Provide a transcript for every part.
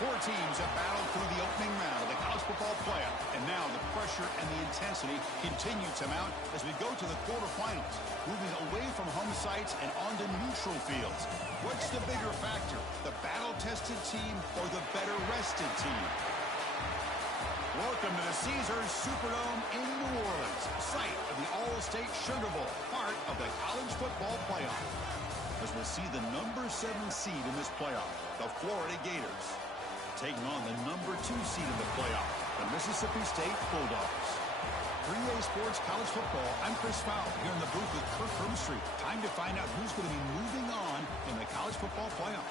Four teams have battled through the opening round of the college football playoff, and now the pressure and the intensity continue to mount as we go to the quarterfinals, moving away from home sites and onto neutral fields. What's the bigger factor, the battle-tested team or the better-rested team? Welcome to the Caesars Superdome in New Orleans, site of the All-State Sugar Bowl, part of the college football playoff. As we'll see the number 7 seed in this playoff, the Florida Gators, taking on the number 2 seed in the playoff, the Mississippi State Bulldogs. 3A Sports College Football, I'm Chris Fowle, here in the booth with Kirk Herbstreit. Time to find out who's going to be moving on in the college football playoff.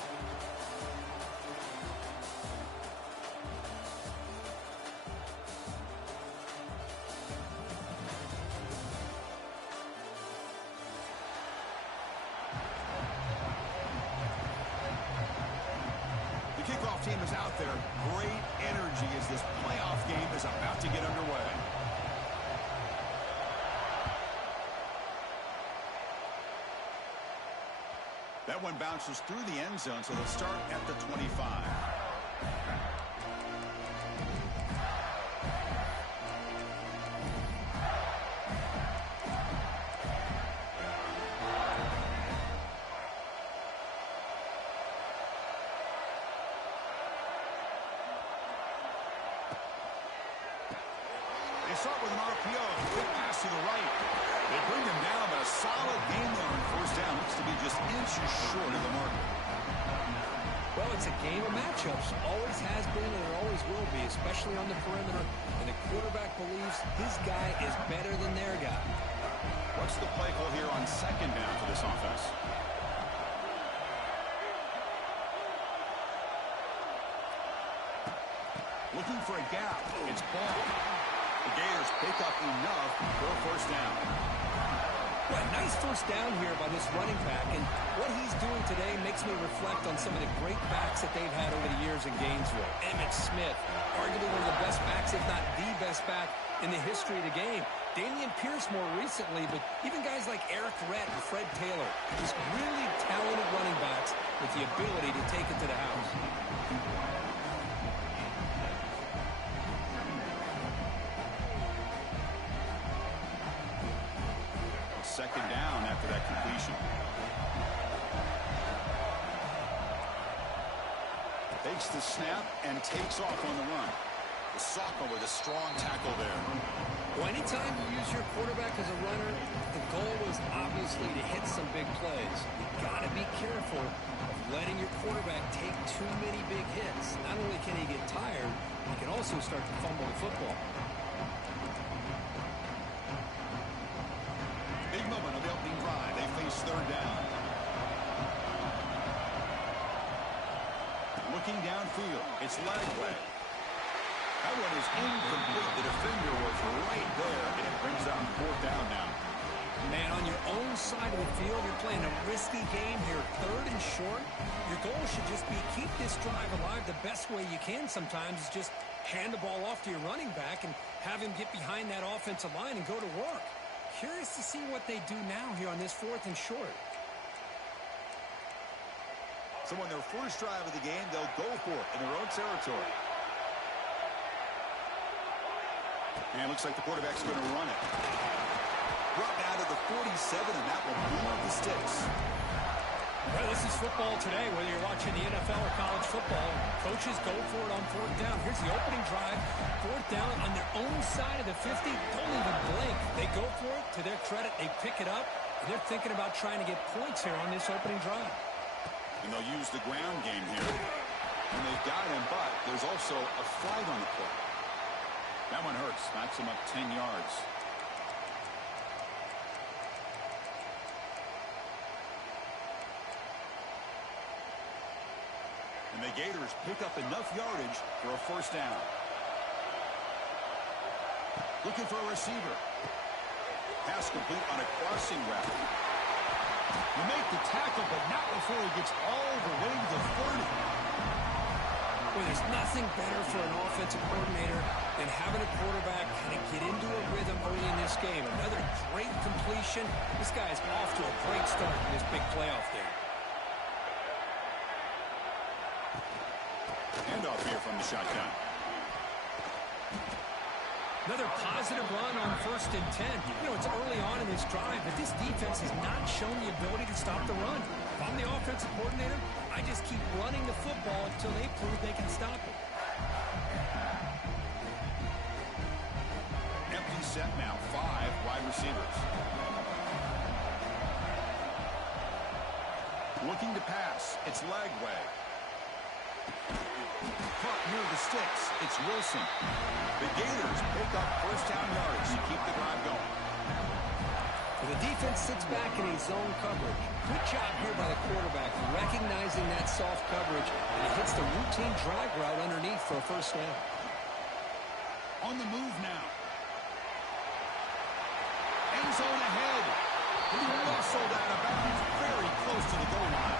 Team is out there. Great energy as this playoff game is about to get underway. That one bounces through the end zone, so they'll start at the 25. Start with an RPO. Quick pass to the right. They bring him down, but a solid game there on first down. Looks to be just inches short of the mark. Well, it's a game of matchups. Always has been and it always will be, especially on the perimeter. And the quarterback believes his guy is better than their guy. What's the play call here on second down for this offense? Looking for a gap. It's ball. The Gators pick up enough for a first down. Well, nice first down here by this running back, and what he's doing today makes me reflect on some of the great backs that they've had over the years in Gainesville. Emmitt Smith, arguably one of the best backs, if not the best back in the history of the game. Damian Pierce more recently, but even guys like Eric Rett and Fred Taylor, just really talented running backs with the ability to take it to the house. Second down after that completion. Takes the snap and takes off on the run. The sophomore with a strong tackle there. Well, anytime you use your quarterback as a runner, the goal is obviously to hit some big plays. You've got to be careful of letting your quarterback take too many big hits. Not only can he get tired, he can also start to fumble the football. Big moment of the opening drive. They face third down. Looking downfield. It's Lagway. That one is incomplete. The defender was right there, and it brings out fourth down now. Man, on your own side of the field, you're playing a risky game here. Third and short. Your goal should just be keep this drive alive the best way you can sometimes is just hand the ball off to your running back and have him get behind that offensive line and go to work. Curious to see what they do now here on this fourth and short. So on their first drive of the game, they'll go for it in their own territory. And it looks like the quarterback's going to run it. Brought down to the 47, and that will move the sticks. Well, this is football today, whether you're watching the NFL or college football. Coaches go for it on fourth down. Here's the opening drive. Fourth down on their own side of the 50. Don't even blink. They go for it. To their credit, they pick it up. And they're thinking about trying to get points here on this opening drive. And they'll use the ground game here. And they've got him, but there's also a flag on the play. That one hurts. Knocks him up 10 yards. And the Gators pick up enough yardage for a first down. Looking for a receiver. Pass complete on a crossing route. You make the tackle, but not before he gets all the way to the 30. Well, there's nothing better for an offensive coordinator than having a quarterback kind of get into a rhythm early in this game. Another great completion. This guy's off to a great start in this big playoff game. Handoff here from the shotgun. Another positive run on 1st and 10. You know, it's early on in this drive, but this defense has not shown the ability to stop the run. If I'm the offensive coordinator, I just keep running the football until they prove they can stop it. Empty set now. 5 wide receivers. Looking to pass. It's Lagway. Caught near the sticks. It's Wilson. The Gators pick up first down yards to keep the drive going. The defense sits back in a zone coverage. Good job here by the quarterback, recognizing that soft coverage, and he hits the routine drag route underneath for a first down. On the move now. End zone ahead. And he muscled out of bounds very close to the goal line.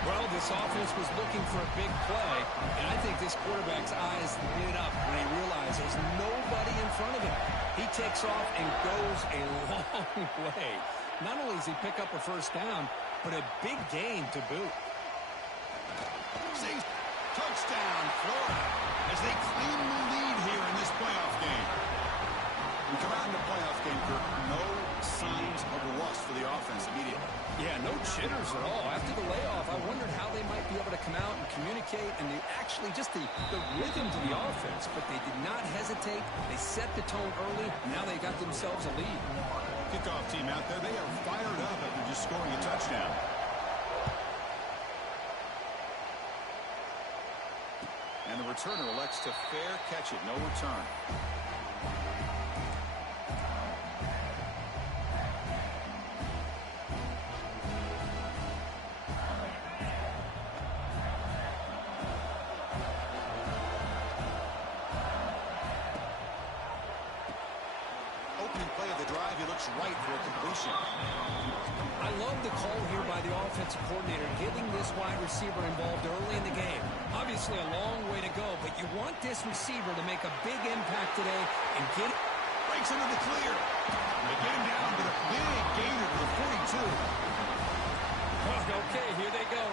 Well, this offense was looking for a big play, and I think this quarterback's eyes lit up when he realized there's nobody in front of him. He takes off and goes a long way. Not only does he pick up a first down, but a big gain to boot. Touchdown, Florida, as they claim the lead here in this playoff game. We come out in the playoff game, Kirk, no signs of rust for the offense immediately. Yeah, no jitters at all. After the layoff, I wondered how they might be able to come out and communicate and actually just the rhythm to the offense, but they did not hesitate. They set the tone early. Now they got themselves a lead. Kickoff team out there, they are fired up after just scoring a touchdown. And the returner elects to fair catch it, no return. Right for a completion. I love the call here by the offensive coordinator, getting this wide receiver involved early in the game. Obviously a long way to go, but you want this receiver to make a big impact today and get it. Breaks into the clear. They get him down with a big gainer to the 42. Okay, here they go.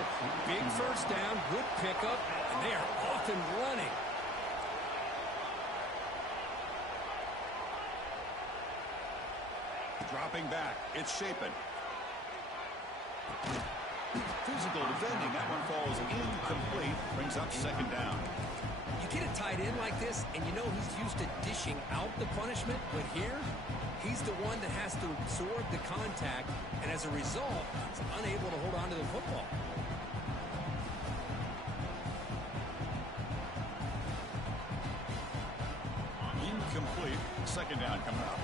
Big first down, good pickup, and they are off and running. Dropping back. It's Shapen. Physical defending. That one falls incomplete. Brings up second down. You get a tight end like this, and you know he's used to dishing out the punishment, but here, he's the one that has to absorb the contact, and as a result, he's unable to hold on to the football. Incomplete. Second down coming up.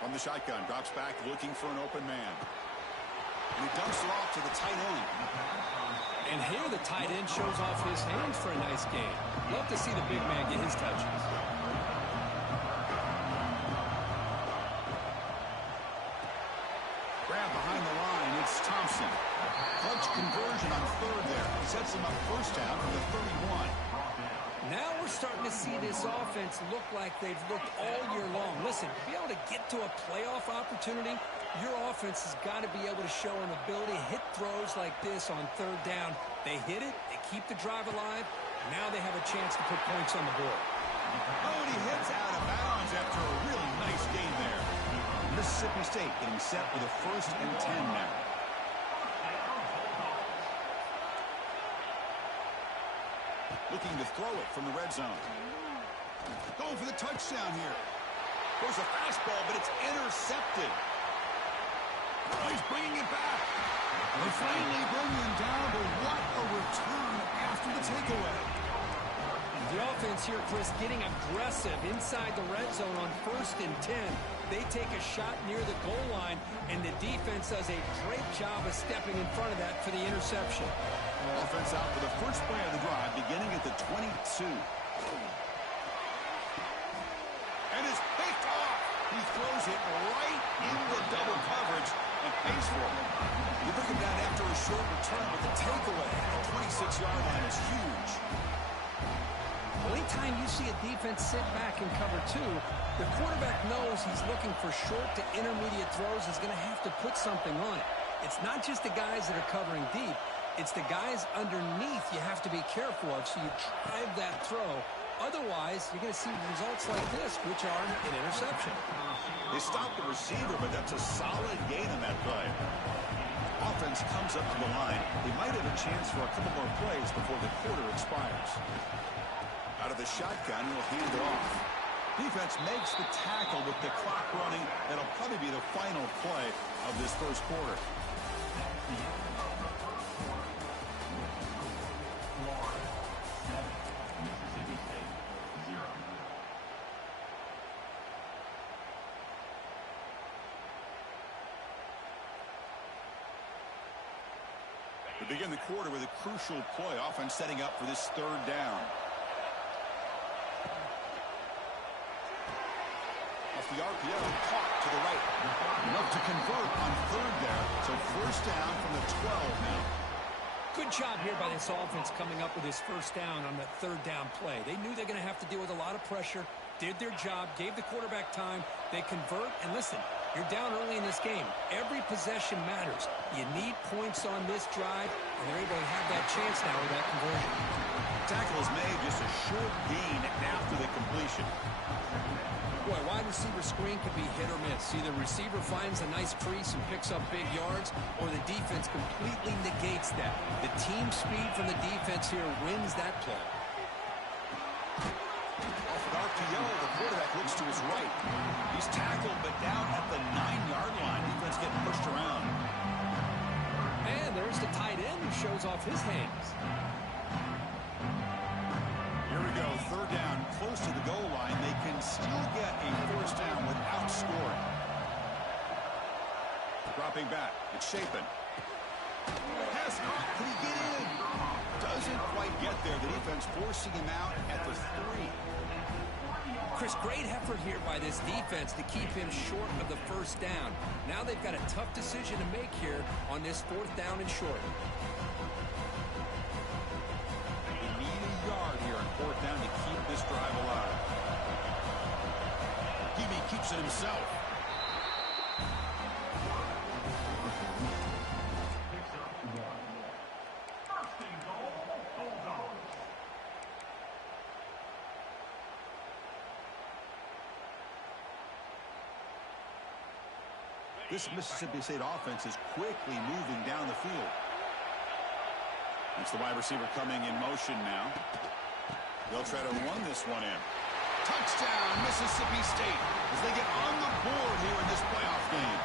From the shotgun, drops back, looking for an open man. And he dumps it off to the tight end. And here the tight end shows off his hands for a nice game. Love to see the big man get his touches. Grab behind the line, it's Thompson. Clutch conversion on third there. Sets him up first down for the 31. Now we're starting to see this offense look like they've looked all year long. Listen, to be able to get to a playoff opportunity, your offense has got to be able to show an ability to hit throws like this on third down. They hit it, they keep the drive alive, now they have a chance to put points on the board. Oh, and he hits out of bounds after a really nice game there. Mississippi State getting set with a 1st and 10 now. Looking to throw it from the red zone. Going for the touchdown here. Goes a fastball, but it's intercepted. Oh, he's bringing it back. They finally bring him down, but what a return after the takeaway. The offense here, Chris, getting aggressive inside the red zone on 1st and 10. They take a shot near the goal line, and the defense does a great job of stepping in front of that for the interception. Offense out for the first play of the drive, beginning at the 22. And it's picked off. He throws it right into double coverage and pays for it. You bring him down after a short return, but the takeaway at the 26-yard line is huge. Anytime you see a defense sit back and cover two, the quarterback knows he's looking for short to intermediate throws. He's going to have to put something on it. It's not just the guys that are covering deep. It's the guys underneath you have to be careful of, so you drive that throw. Otherwise, you're going to see results like this, which are an interception. They stopped the receiver, but that's a solid gain on that play. Offense comes up to the line. They might have a chance for a couple more plays before the quarter expires. Out of the shotgun, he'll hand it off. Defense makes the tackle with the clock running. That'll probably be the final play of this first quarter. We begin the quarter with a crucial play. Offense setting up for this third down. Off the RPO, caught to the right. Enough to convert on third there. So first down from the 12 now. Good job here by this offense coming up with his first down on that third down play. They knew they're going to have to deal with a lot of pressure, did their job, gave the quarterback time. They convert, and listen, you're down early in this game. Every possession matters. You need points on this drive, and they're able to have that chance now with that conversion. Tackle is made, just a short gain after the completion. Boy, wide receiver screen can be hit or miss. Either receiver finds a nice crease and picks up big yards, or the defense completely negates that. The team speed from the defense here wins that play. Off an RPO, the quarterback looks to his right. He's tackled, but down at the 9-yard line. Defense getting pushed around. And there's the tight end who shows off his hands. Here we go, third down, close to the goal line. They can still get a first down without scoring. Dropping back, it's Shapen. Pass caught, can he get in? Doesn't quite get there. The defense forcing him out at the 3. Chris, great effort here by this defense to keep him short of the first down. Now they've got a tough decision to make here on this fourth down and short. Yard here on fourth down to keep this drive alive. Hebe keeps it himself. This Mississippi State offense is quickly moving down the field. It's the wide receiver coming in motion now. They'll try to run this one in. Touchdown, Mississippi State, as they get on the board here in this playoff game.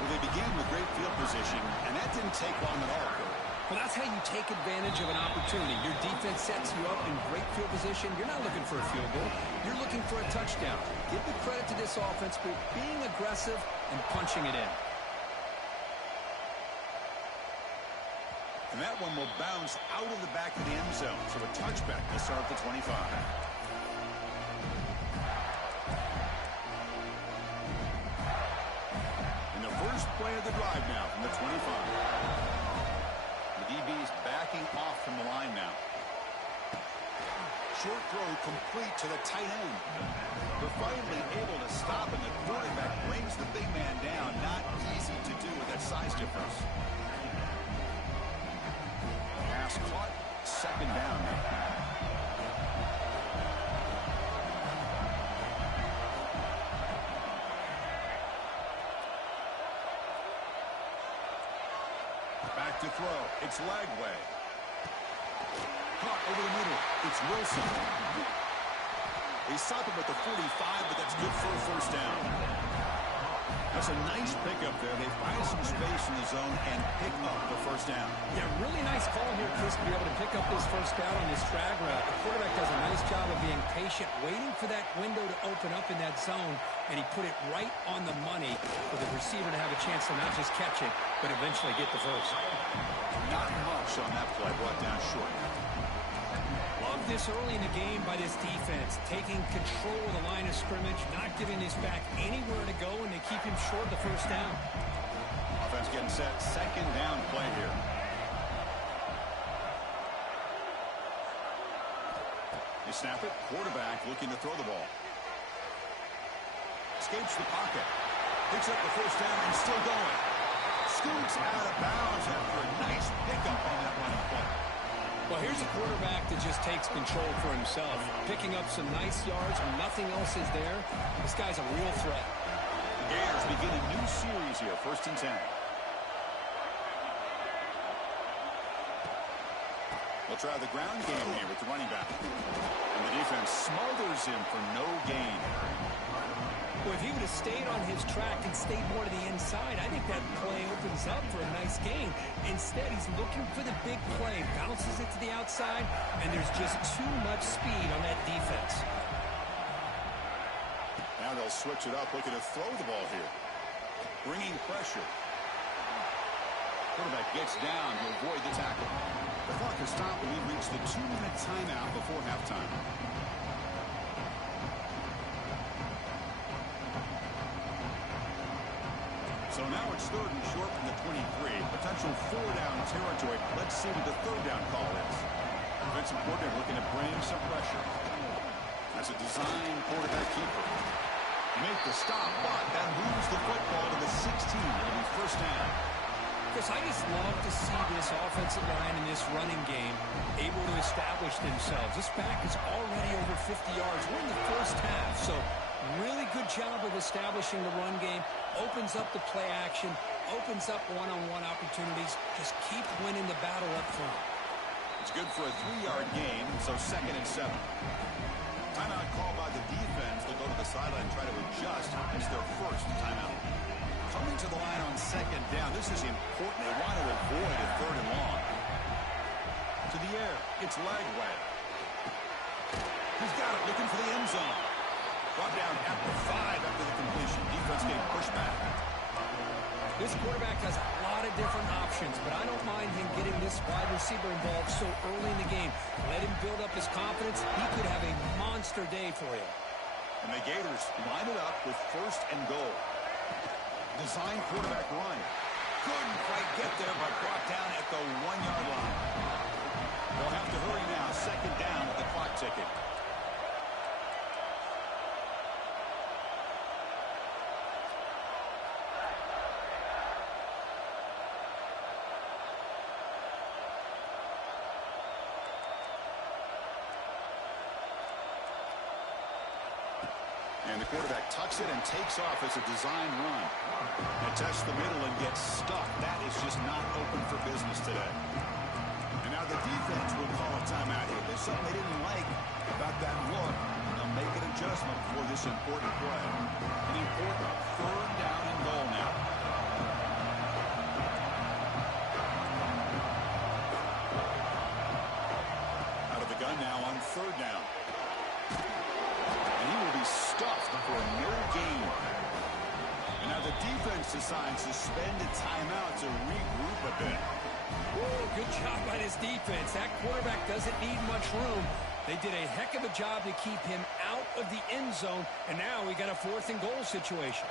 Well, they began with great field position, and that didn't take long at all, Kurt. Well, that's how you take advantage of an opportunity. Your defense sets you up in great field position. You're not looking for a field goal. You're looking for a touchdown. Give the credit to this offense for being aggressive and punching it in. And that one will bounce out of the back of the end zone. So a touchback to start the 25. In the first play of the drive now from the 25. The DB's backing off from the line now. Short throw complete to the tight end. They're finally able to stop, and the quarterback brings the big man down. Not easy to do with that size difference. Pass caught, second down. Back to throw. It's Lagway. Caught over the middle. It's Wilson. They stop him at the 45, but that's good for a first down. That's a nice pickup there. They find some space in the zone and pick up the first down. Yeah, really nice call here, Chris, to be able to pick up this first down on this drag route. The quarterback does a nice job of being patient, waiting for that window to open up in that zone, and he put it right on the money for the receiver to have a chance to not just catch it, but eventually get the first. Not much on that play, brought down short. Love this early in the game by this defense, taking control of the line of scrimmage, not giving this back anywhere to go, and they keep him short of the first down. Offense getting set, second down play here. They snap it, quarterback looking to throw the ball. Escapes the pocket, picks up the first down and still going. scoots out of bounds after a nice pickup on that running play. Well, here's a quarterback that just takes control for himself, picking up some nice yards when nothing else is there. This guy's a real threat. The Gators begin a new series here, 1st and 10. They'll try the ground game here with the running back. And the defense smothers him for no gain. Well, if he would have stayed on his track and stayed more to the inside, I think that play opens up for a nice gain. Instead, he's looking for the big play, bounces it to the outside, and there's just too much speed on that defense. Now they'll switch it up, looking to throw the ball here. Bringing pressure. Quarterback gets down to avoid the tackle. The clock has stopped when we reach the 2-minute timeout before halftime. So now it's 3rd and short from the 23. Potential 4-down territory. Let's see what the 3rd down call is. Defensive coordinator looking to bring some pressure. That's a design quarterback keeper. Make the stop, but that moves the football to the 16. It'll be 1st down. Chris, I just love to see this offensive line in this running game able to establish themselves. This back is already over 50 yards. We're in the 1st half, so really good job of establishing the run game. Opens up the play action, opens up one-on-one opportunities. Just keep winning the battle up front. It's good for a 3-yard gain, so 2nd and 7. Timeout called by the defense. They'll go to the sideline and try to adjust. It's their 1st timeout. Coming to the line on 2nd down. This is important. They want to avoid a 3rd and long. To the air. It's leg way. He's got it. Looking for the end zone. Brought down at the 5 after the completion. Defense getting pushed back. This quarterback has a lot of different options, but I don't mind him getting this wide receiver involved so early in the game. Let him build up his confidence. He could have a monster day for you. And the Gators line it up with 1st and goal. Design quarterback run. Couldn't quite get there, but brought down at the 1-yard line. They'll have to hurry now. 2nd down with the clock ticking. And the quarterback tucks it and takes off as a design run. And tests the middle and gets stuck. That is just not open for business today. And now the defense will call a timeout here. There's something they didn't like about that look. And they'll make an adjustment for this important play. An important 3rd down and goal now. Out of the gun now on 3rd down. And he will be stuffed for no gain. And now the defense decides to spend a timeout to regroup a bit. Woo, good job by this defense. That quarterback doesn't need much room. They did a heck of a job to keep him out of the end zone. And now we got a 4th and goal situation.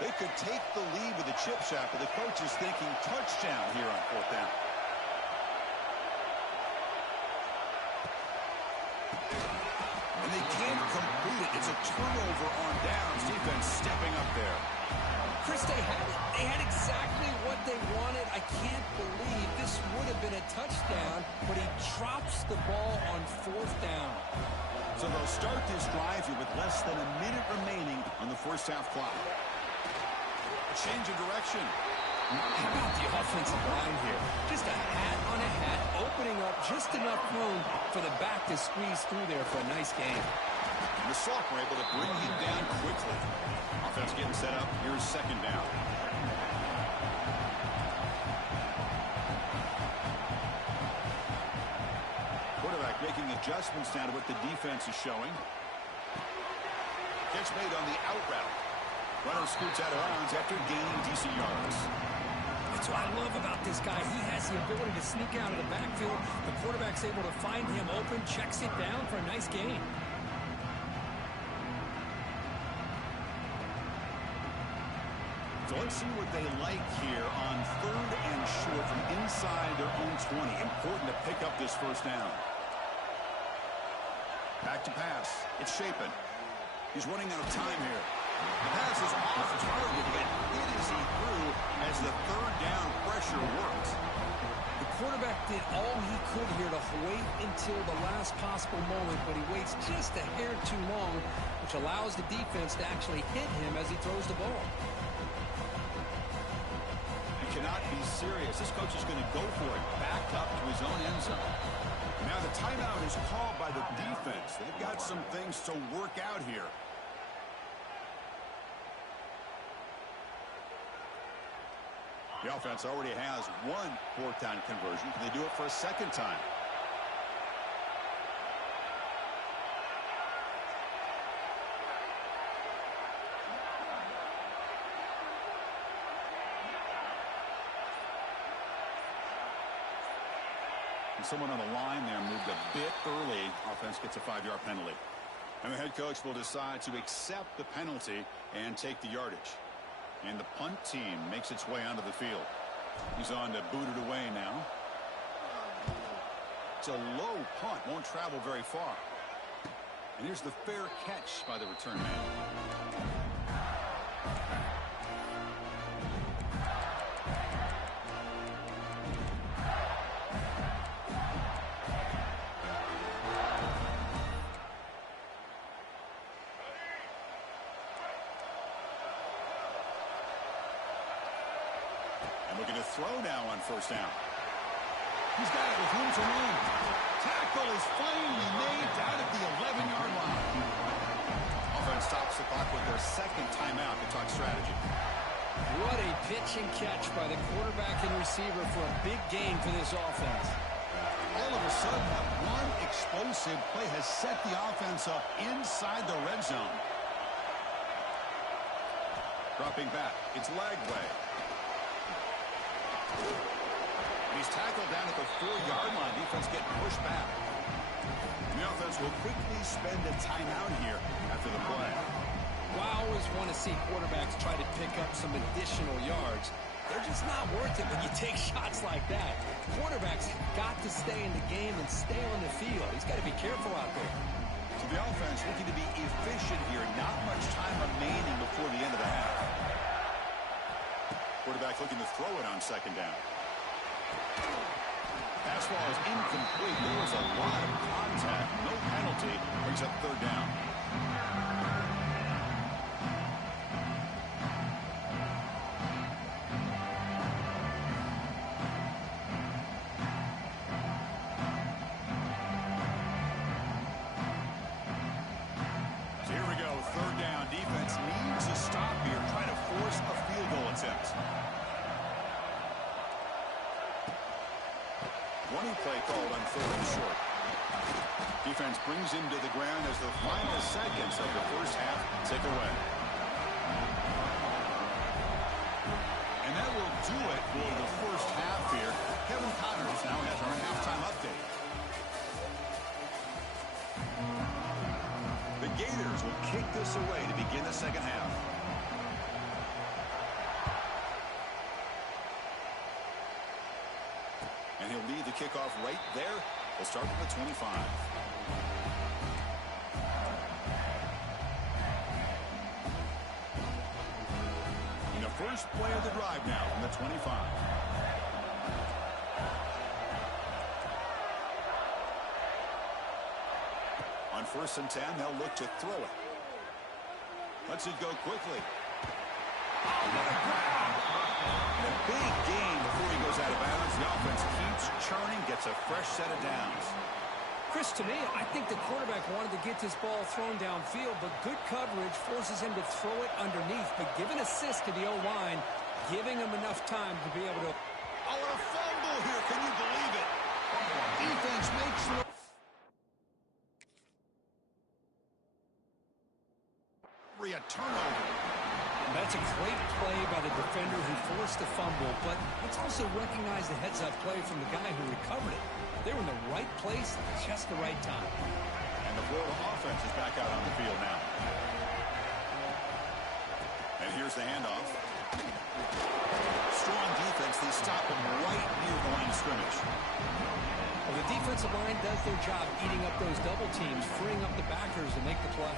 They could take the lead with a chip shot, but the coach is thinking touchdown here on 4th down. And they can't complete it. It's a turnover on downs. Defense stepping up there. Chris, they had exactly what they wanted. I can't believe this would have been a touchdown, but he drops the ball on 4th down. So they'll start this drive here with less than a minute remaining on the 1st half clock. A change of direction. How about the offensive line here? Just a hat on a hat, opening up just enough room for the back to squeeze through there for a nice gain. And the sophomore able to bring him down quickly. Offense getting set up. Here's 2nd down. Quarterback making adjustments now to what the defense is showing. Catch made on the out route. Runner scoots out of bounds after gaining decent yards. That's what I love about this guy. He has the ability to sneak out of the backfield. The quarterback's able to find him open, checks it down for a nice gain. So let's see what they like here on 3rd and short from inside their own 20. Important to pick up this 1st down. Back to pass. It's Shapen. He's running out of time here. The pass is off target. He got hit as he threw as the third down pressure worked. The quarterback did all he could here to wait until the last possible moment, but he waits just a hair too long, which allows the defense to actually hit him as he throws the ball. He cannot be serious. This coach is going to go for it, back up to his own end zone. Now the timeout is called by the defense. They've got some things to work out here. The offense already has one fourth down conversion. Can they do it for a second time? And someone on the line there moved a bit early. Offense gets a 5-yard penalty. And the head coach will decide to accept the penalty and take the yardage. And the punt team makes its way onto the field. He's on to boot it away now. It's a low punt. Won't travel very far. And here's the fair catch by the return man. Looking to throw now on first down. He's got it with room to run. Tackle is finally made down at the 11-yard line. Offense stops the clock with their second timeout to talk strategy. What a pitch and catch by the quarterback and receiver for a big gain for this offense. All of a sudden, that one explosive play has set the offense up inside the red zone. Dropping back. It's Lagway. He's tackled down at the 4-yard line. Defense getting pushed back. The offense will quickly spend a timeout here after the play. Well, I always want to see quarterbacks try to pick up some additional yards. They're just not worth it when you take shots like that. Quarterbacks have got to stay in the game and stay on the field. He's got to be careful out there. So the offense looking to be efficient here. Not much time remaining before the end of the half. Quarterback looking to throw it on second down. Pass ball is incomplete. There was a lot of contact. No penalty. Brings up third down. So here we go. Third down. Defense needs a stop here. Trying to force a field goal attempt. Running play called on third and short. Defense brings him to the ground as the final seconds of the first half tick away. And that will do it for the first half here. Kevin Connors now has our halftime update. The Gators will kick this away to begin the second half. And he'll lead the kickoff right there. They'll start from the 25. In the first play of the drive now from the 25. On 1st and 10, they'll look to throw it. Lets it go quickly. Oh, what a grab! And a big gain before he goes out of bounds. The offense keeps churning, gets a fresh set of downs. Chris, to me, I think the quarterback wanted to get this ball thrown downfield, but good coverage forces him to throw it underneath. But give an assist to the O-line, giving him enough time to be able to... Oh, and a fumble here. Can you believe it? Defense makes the... A turnover. That's a great play by the defender who forced the fumble, but let's also recognize the heads-up play from the guy who recovered it. They were in the right place at just the right time. And the Florida offense is back out on the field now. And here's the handoff. Strong defense. They stop him right near the line of scrimmage. Well, the defensive line does their job eating up those double teams, freeing up the backers to make the play.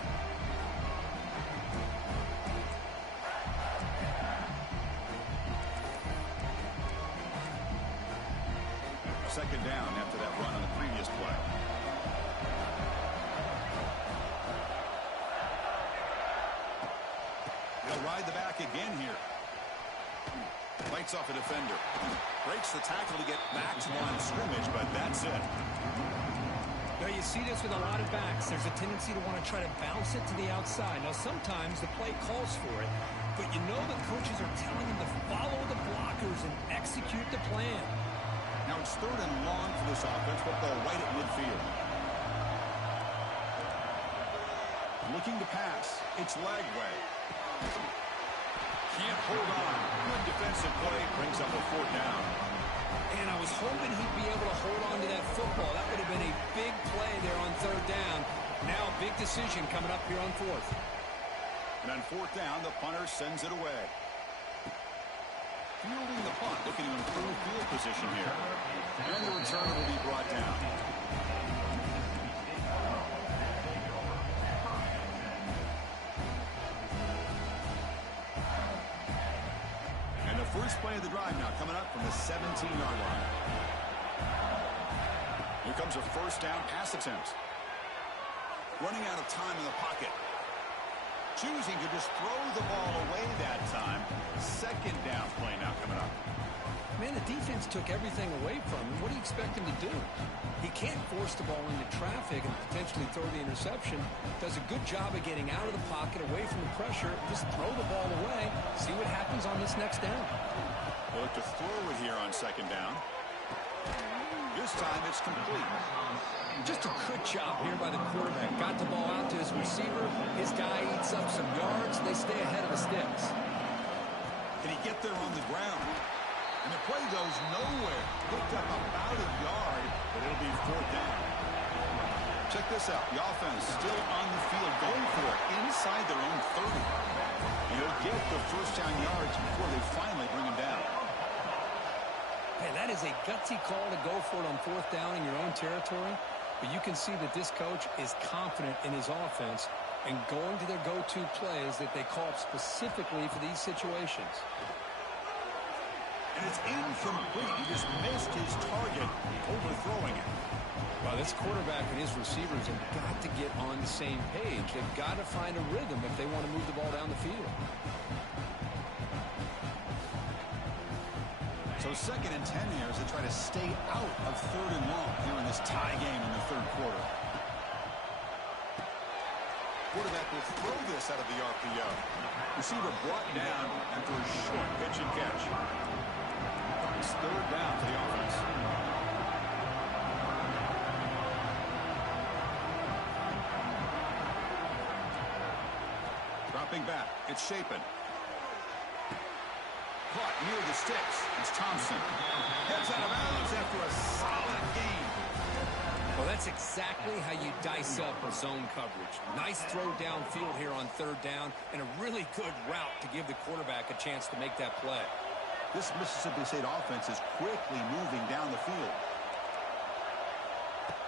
Second down after that run on the previous play. He'll ride the back again here. Fights off a defender. Breaks the tackle to get back to the line of scrimmage, but that's it. Now you see this with a lot of backs. There's a tendency to want to try to bounce it to the outside. Now sometimes the play calls for it, but you know the coaches are telling them to follow the blockers and execute the plan. Now it's third and long for this offense. Football right at midfield. Looking to pass. It's Lagway. Can't hold on. Good defensive play. Brings up a fourth down. And I was hoping he'd be able to hold on to that football. That would have been a big play there on third down. Now a big decision coming up here on fourth. And on fourth down, the punter sends it away. Fielding the punt, looking to improve field position here. And the return will be brought down. And the first play of the drive now coming up from the 17-yard line. Here comes a first down pass attempt. Running out of time in the pocket. Choosing to just throw the ball away that time. Second down play now coming up. Man, the defense took everything away from him. What do you expect him to do? He can't force the ball into traffic and potentially throw the interception. Does a good job of getting out of the pocket, away from the pressure. Just throw the ball away. See what happens on this next down. They'll look to throw it here on second down. This time it's complete. Just a good job here by the quarterback. Got the ball out to his receiver. His guy eats up some yards. They stay ahead of the sticks. Can he get there on the ground? And the play goes nowhere. Picked up about a yard, but it'll be fourth down. Check this out. The offense still on the field, going for it inside their own 30. And he'll get the first down yards before they finally bring him down. Man, that is a gutsy call to go for it on fourth down in your own territory. But you can see that this coach is confident in his offense and going to their go-to plays that they call up specifically for these situations. And it's incomplete. He just missed his target, overthrowing it. Well, this quarterback and his receivers have got to get on the same page. They've got to find a rhythm if they want to move the ball down the field. So second and 10 here as they try to stay out of third and long here in this tie game in the third quarter. Quarterback will throw this out of the RPO. Receiver brought down after a short pitch and catch. It's third down for the offense. Dropping back. It's Shapen. Caught near the sticks. It's Thompson. Heads out of bounds after a solid game. Well, that's exactly how you dice up a zone coverage. Nice throw downfield here on third down and a really good route to give the quarterback a chance to make that play. This Mississippi State offense is quickly moving down the field.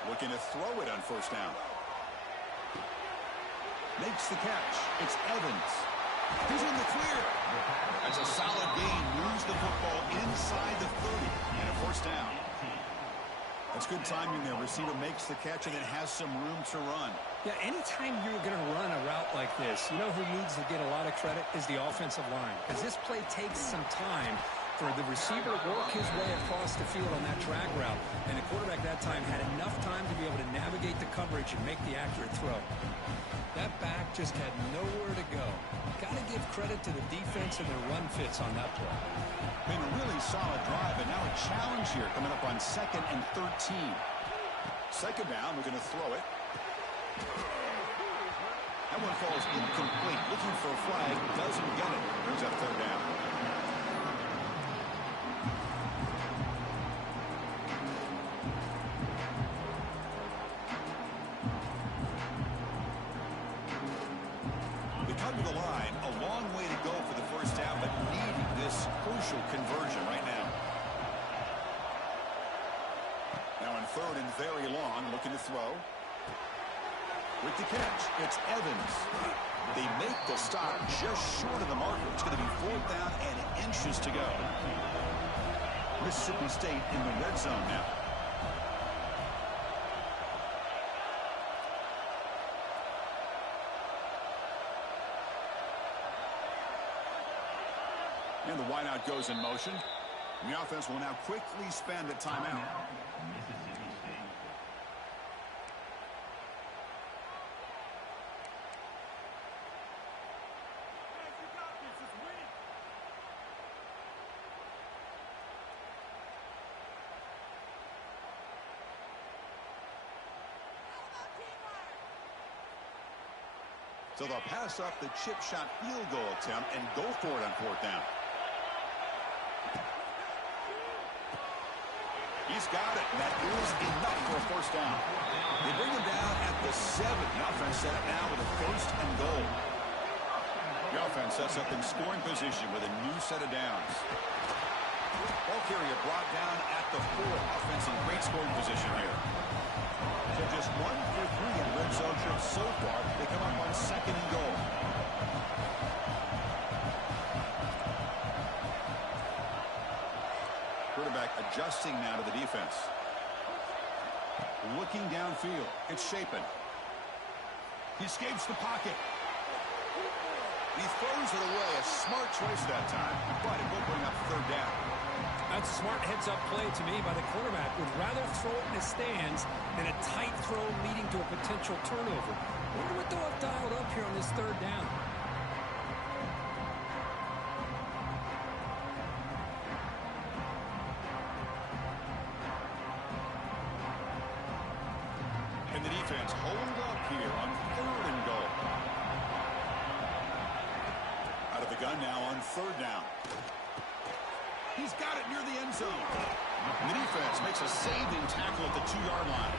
Looking to throw it on first down. Makes the catch. It's Evans. He's in the clear. That's a solid gain. Moves the football inside the 30 and a first down. That's good timing there. Receiver makes the catch and it has some room to run. Yeah, anytime you're going to run a route like this, you know who needs to get a lot of credit is the offensive line. Because this play takes some time for the receiver to work his way across the field on that drag route. And the quarterback that time had enough time to be able to navigate the coverage and make the accurate throw. That back just had nowhere to go. Got to give credit to the defense and their run fits on that play. Been a really solid drive, and now a challenge here coming up on 2nd and 13. Second down, we're going to throw it. That one falls incomplete. Looking for a flag, doesn't get it. Brings up third down. To the line, a long way to go for the first down, but needing this crucial conversion right now. Now on third and very long, looking to throw. With the catch, it's Evans. They make the stop just short of the marker. It's going to be fourth down and inches to go. Mississippi State in the red zone now. And the wideout goes in motion. And the offense will now quickly spend a timeout. So they'll pass up the chip shot field goal attempt and go for it on fourth down. He's got it, and that is enough for a first down. They bring him down at the 7. The offense set up now with a first and goal. The offense sets up in scoring position with a new set of downs. Ball carrier brought down at the 4. Offense in great scoring position here. So just 1 for 3 in red zone trips so far. They come up on second and goal. Quarterback adjusting now to the defense. Looking downfield. It's Shapen. He escapes the pocket. He throws it away. A smart choice that time, but it will bring up third down. That's a smart heads-up play to me by the quarterback. Would rather throw it in the stands than a tight throw leading to a potential turnover. Wonder what they'll have dialed up here on this third down. And the defense hold up here on third and goal. Out of the gun now on third down. He's got it near the end zone. And the defense makes a saving tackle at the 2-yard line.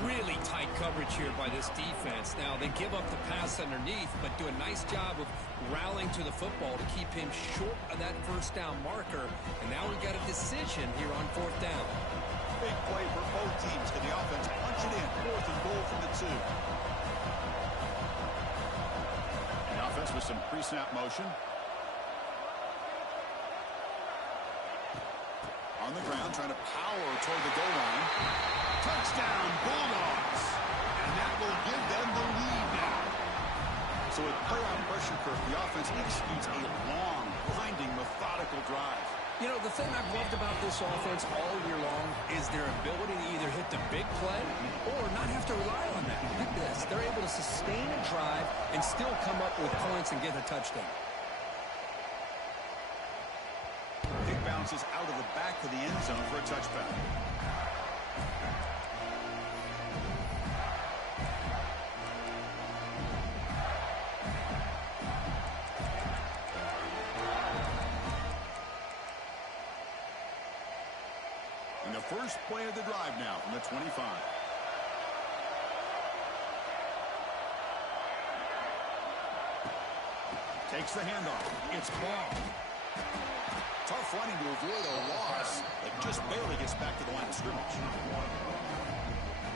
Really tight coverage here by this defense. Now, they give up the pass underneath, but do a nice job of rallying to the football to keep him short of that first down marker. And now we got a decision here on fourth down. Big play for both teams. Can the offense punch it in? Fourth and goal from the 2. The offense with some pre-snap motion. On the ground, trying to power toward the goal line. Touchdown, Bulldogs! And that will give them the lead now. So with playoff pressure curve, the offense executes a long, grinding, methodical drive. You know, the thing I've loved about this offense all year long is their ability to either hit the big play or not have to rely on that. Look at this. They're able to sustain a drive and still come up with points and get a touchdown. Bounces out of the back of the end zone for a touchback. And the first play of the drive now from the 25. Takes the handoff. It's ball. Tough running to avoid a loss, but just barely gets back to the line of scrimmage.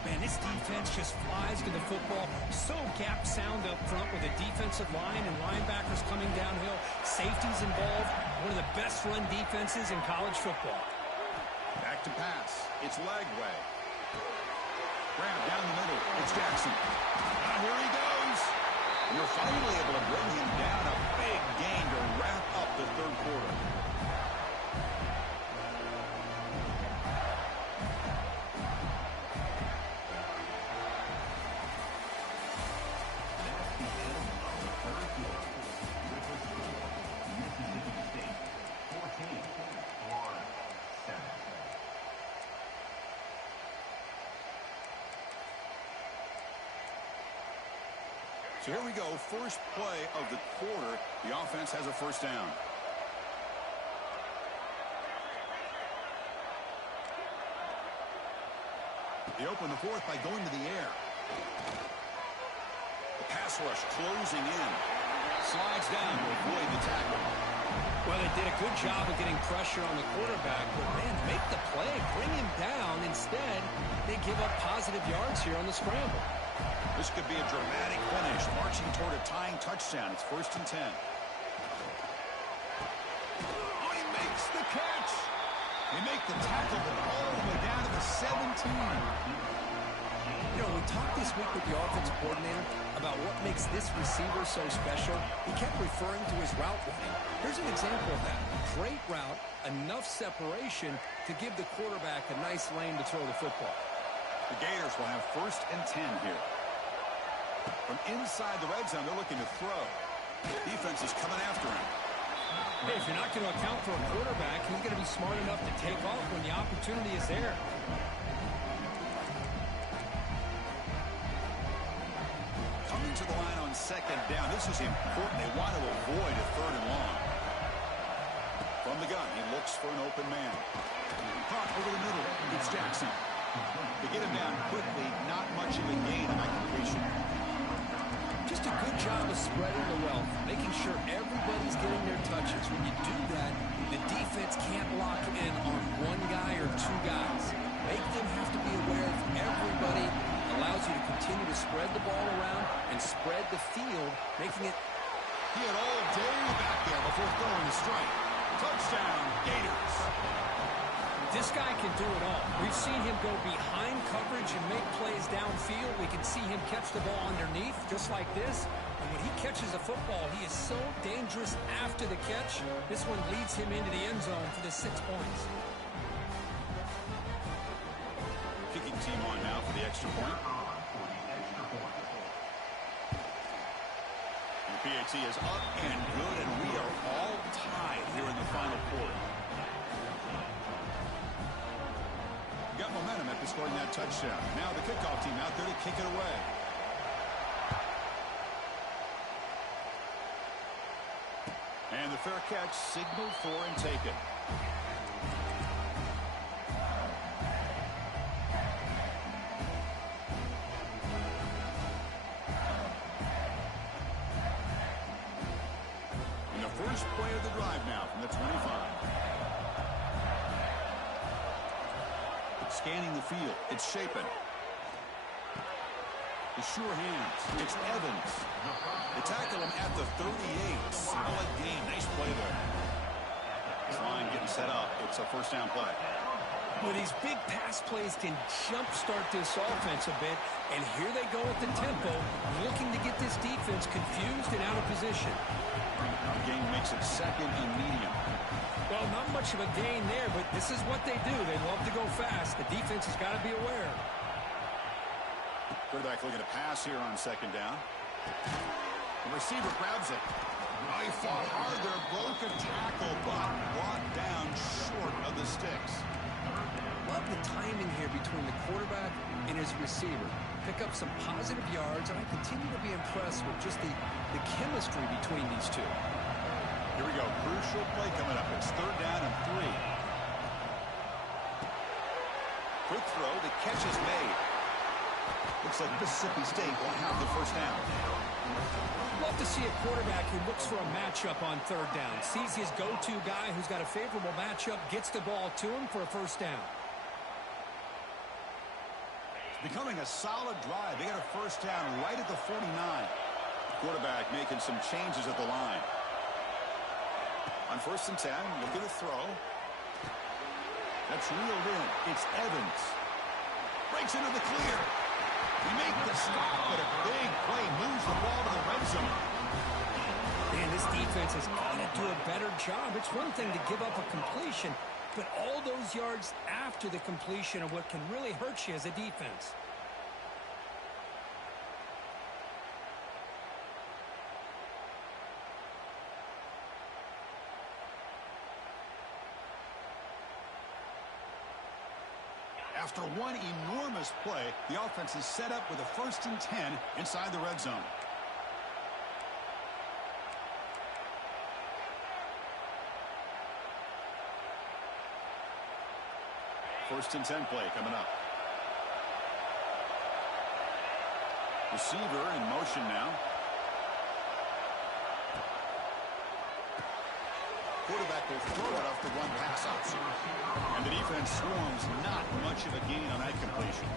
Man, this defense just flies to the football. So gap sound up front with a defensive line and linebackers coming downhill. Safeties involved. One of the best run defenses in college football. Back to pass. It's Lagway. Grab down the middle. It's Jackson. Here he goes. You're finally able to bring him down. A big gain to wrap up the third quarter. So here we go, first play of the quarter. The offense has a first down. They open the fourth by going to the air. The pass rush closing in. Slides down to avoid the tackle. Well, they did a good job of getting pressure on the quarterback, but, man, make the play, bring him down. Instead, they give up positive yards here on the scramble. This could be a dramatic finish, marching toward a tying touchdown. It's 1st and 10. Oh, he makes the catch. They make the tackle all the way down to the 17. You know, we talked this week with the offensive coordinator about what makes this receiver so special. He kept referring to his route running. Here's an example of that. Great route, enough separation to give the quarterback a nice lane to throw the football. The Gators will have 1st and 10 here. From inside the red zone, they're looking to throw. Defense is coming after him. Hey, if you're not going to account for a quarterback, he's going to be smart enough to take off when the opportunity is there. Coming to the line on 2nd down. This is important. They want to avoid a 3rd and long. From the gun, he looks for an open man. Caught over the middle. It's Jackson. To get him down quickly, not much of a gain on that completion. Just a good job of spreading the wealth, making sure everybody's getting their touches. When you do that, the defense can't lock in on one guy or two guys. Make them have to be aware of everybody. Allows you to continue to spread the ball around and spread the field, making it. He had all day back there before throwing the strike. Touchdown, Gators. This guy can do it all. We've seen him go behind coverage and make plays downfield. We can see him catch the ball underneath, just like this. And when he catches a football, he is so dangerous after the catch. This one leads him into the end zone for the 6 points. Kicking team on now for the extra point. And the PAT is up and good, and we are all tied here in the final quarter. Got momentum after scoring that touchdown. Now the kickoff team out there to kick it away. And the fair catch signaled for and taken. And the first play of the drive now from the 25. Scanning the field. It's Shapen. The sure hands. It's Evans. They tackle him at the 38. Solid game. Nice play there. This line getting set up. It's a 1st down play. Well, these big pass plays can jumpstart this offense a bit, and here they go at the tempo, looking to get this defense confused and out of position. The game makes it 2nd and medium. Well, not much of a gain there, but this is what they do. They love to go fast. The defense has got to be aware. Quarterback looking to pass here on 2nd down. The receiver grabs it. Oh, he fought hard there, broke a tackle, but brought down short of the sticks. Love the timing here between the quarterback and his receiver. Pick up some positive yards, and I continue to be impressed with just the chemistry between these two. Here we go. Crucial play coming up. It's 3rd down and 3. Quick throw. The catch is made. Looks like Mississippi State will have the 1st down. Love to see a quarterback who looks for a matchup on 3rd down. Sees his go-to guy who's got a favorable matchup, gets the ball to him for a 1st down. It's becoming a solid drive. They got a 1st down right at the 49. Quarterback making some changes at the line. On 1st and 10, looking to throw. That's reeled in. It's Evans. Breaks into the clear. He makes the stop, but a big play moves the ball to the red zone. Man, this defense has got to do a better job. It's one thing to give up a completion, but all those yards after the completion are what can really hurt you as a defense. After one enormous play, the offense is set up with a 1st and 10 inside the red zone. First and 10 play coming up. Receiver in motion now. quarterback will throw it off the run pass option. And the defense swarms not much of a gain on that completion.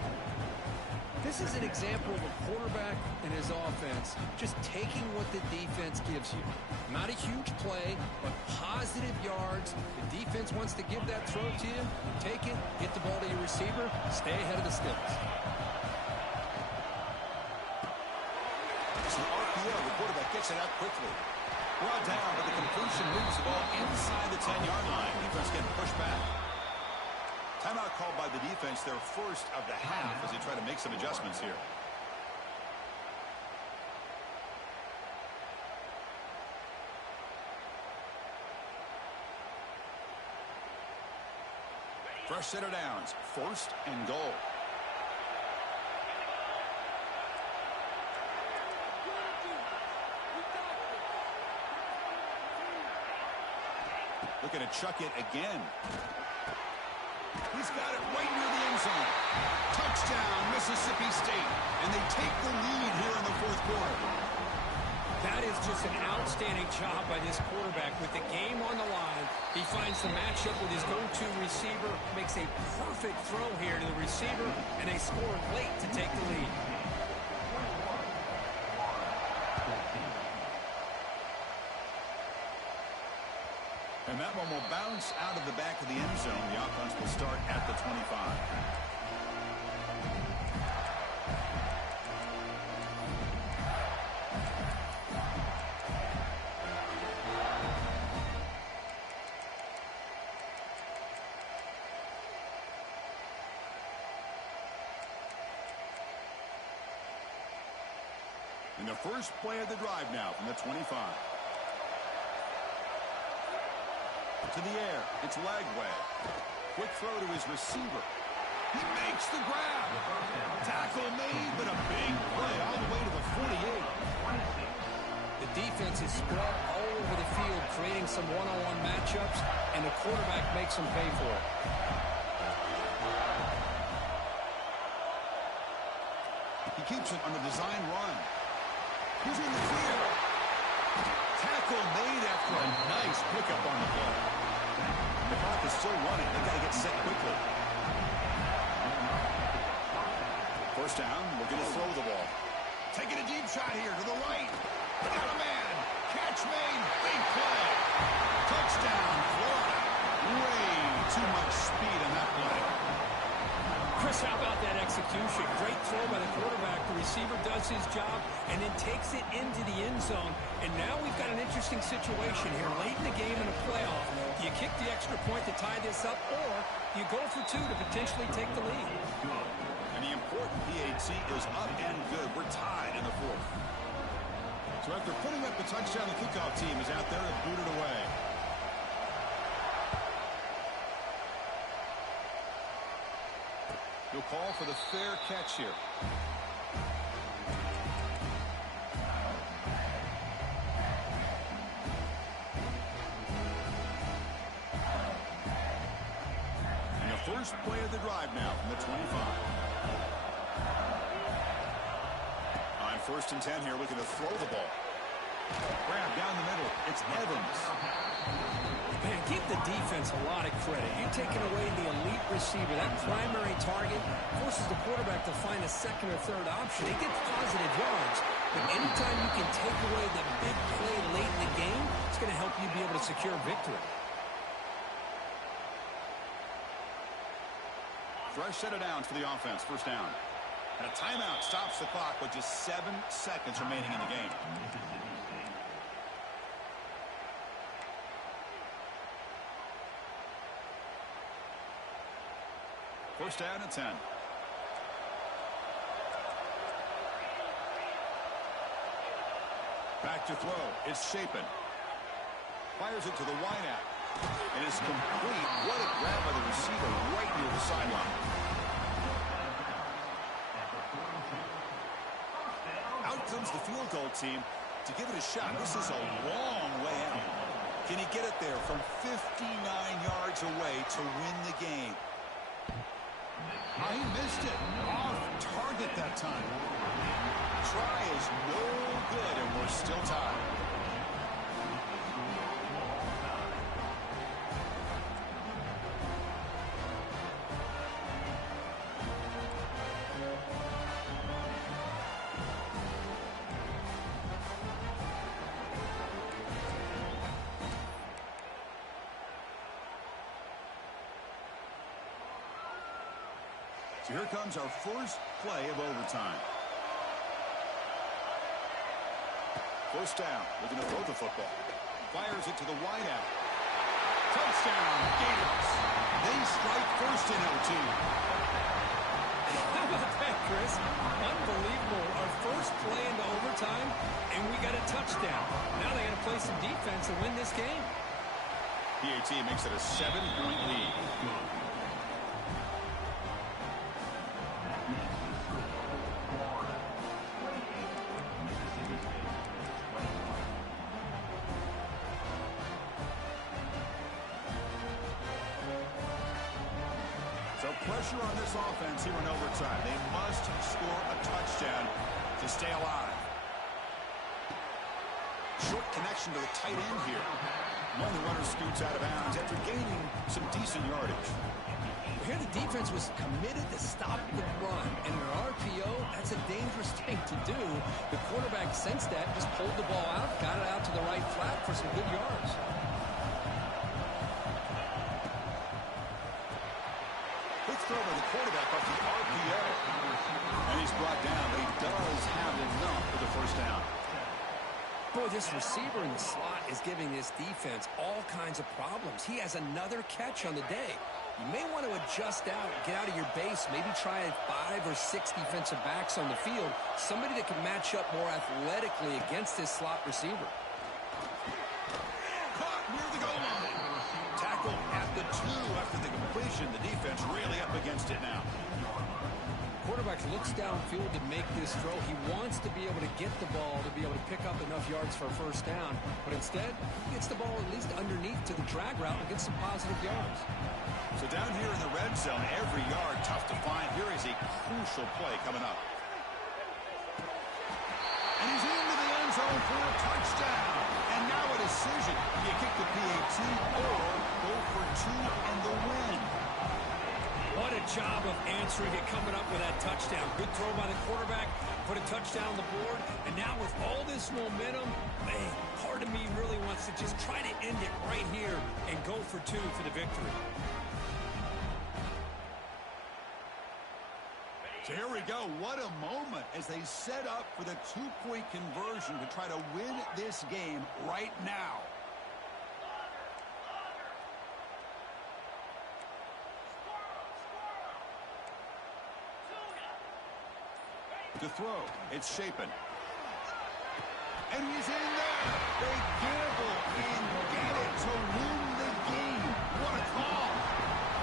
This is an example of a quarterback and his offense just taking what the defense gives you. Not a huge play, but positive yards. The defense wants to give that throw to you. Take it, get the ball to your receiver, stay ahead of the sticks. It's an RPO. The quarterback gets it out quickly. Brought down, but the completion moves the ball inside the 10-yard line. Defense getting pushed back. Timeout called by the defense, their first of the half, as they try to make some adjustments here. Fresh set of downs, first and goal. Looking to chuck it again. He's got it right near the end zone. Touchdown, Mississippi State. And they take the lead here in the fourth quarter. That is just an outstanding job by this quarterback. With the game on the line, he finds the matchup with his go-to receiver, makes a perfect throw here to the receiver, and they score late to take the lead. And that one will bounce out of the back of the end zone. The offense will start at the 25. And the first play of the drive now from the 25. To the air. It's Lagway. Quick throw to his receiver. He makes the grab. Tackle made, but a big play all the way to the 48. The defense is spread all over the field, creating some one-on-one matchups, and the quarterback makes them pay for it. He keeps it on the design run. He's in the clear. Tackle made after a nice pickup on the play. The clock is still running. They got to get set quickly. First down, looking to throw the ball. Taking a deep shot here to the right. They got a man. Catch made. Big play. Touchdown, Florida. Way too much speed on that play. Chris, how about that execution? Great throw by the quarterback. The receiver does his job and then takes it into the end zone. And now we've got an interesting situation here. Late in the game in a playoff, do you kick the extra point to tie this up, or do you go for two to potentially take the lead? And the important PAT is up and good. We're tied in the fourth. So after putting up the touchdown, the kickoff team is out there and booted away. He'll call for the fair catch here. And the first play of the drive now from the 25. On first and 10 here, looking to throw the ball. Grab down the middle. It's Evans. Man, give the defense a lot of credit. You're taking away the elite receiver, that primary target, forces the quarterback to find a second or third option. He gets positive yards, but anytime you can take away the big play late in the game, it's going to help you be able to secure victory. Fresh set of downs for the offense. First down. And a timeout stops the clock with just 7 seconds remaining in the game. First down at 10. Back to throw. It's Shapen. Fires it to the wideout. And it's complete. What a grab by the receiver right near the sideline. Out comes the field goal team to give it a shot. This is a long way out. Can he get it there from 59 yards away to win the game? He missed it. Off target that time. Try is no good, and we're still tied. So here comes our first play of overtime. First down, looking to throw the football. Fires it to the wideout. Touchdown, Gators. They strike first in OT. How about that, Chris? Unbelievable. Our first play into overtime, and we got a touchdown. Now they got to play some defense to win this game. PAT makes it a 7-point lead. So pressure on this offense here in overtime. They must score a touchdown to stay alive. Short connection to the tight end here. One of the runners scoots out of bounds after gaining some decent yardage. Here the defense was committed to stop the run. And in an RPO, that's a dangerous thing to do. The quarterback sensed that, just pulled the ball out, got it out to the right flat for some good yards. Quick throw by the quarterback off the RPO. And he's brought down, but he does have enough for the first down. Boy, this receiver in the slot is giving this defense all kinds of problems. He has another catch on the day. You may want to adjust out, get out of your base, maybe try 5 or 6 defensive backs on the field, somebody that can match up more athletically against this slot receiver. Caught near the goal line. Tackle at the 2 after the completion. The defense really up against it now. Quarterback looks downfield to make this throw. He wants to be able to get the ball to be able to pick up enough yards for a first down. But instead, he gets the ball at least underneath to the drag route and gets some positive yards. So down here in the red zone, every yard tough to find. Here is a crucial play coming up. And he's into the end zone for a touchdown. And now a decision. Do you kick the PAT or go for 2 and the win? What a job of answering it, coming up with that touchdown. Good throw by the quarterback, put a touchdown on the board, and now with all this momentum, man, part of me really wants to just try to end it right here and go for 2 for the victory. So here we go. What a moment as they set up for the 2-point conversion to try to win this game right now. To throw, it's Shapen. And he's in there. They gamble and get it to win the game. What a call.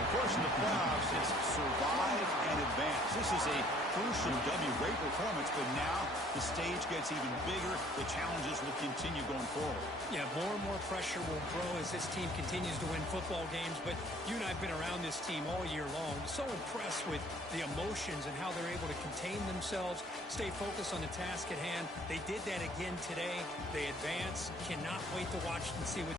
Of course, in the playoffs, it's survive and advance. This is a crucial W. Great performance, but now the stage gets even bigger. The challenges will continue going forward. Yeah, more and more pressure will grow as this team continues to win football games, but you and I have been around this team all year long. So impressed with the emotions and how they're able to contain themselves, stay focused on the task at hand. They did that again today. They advance. Cannot wait to watch and see what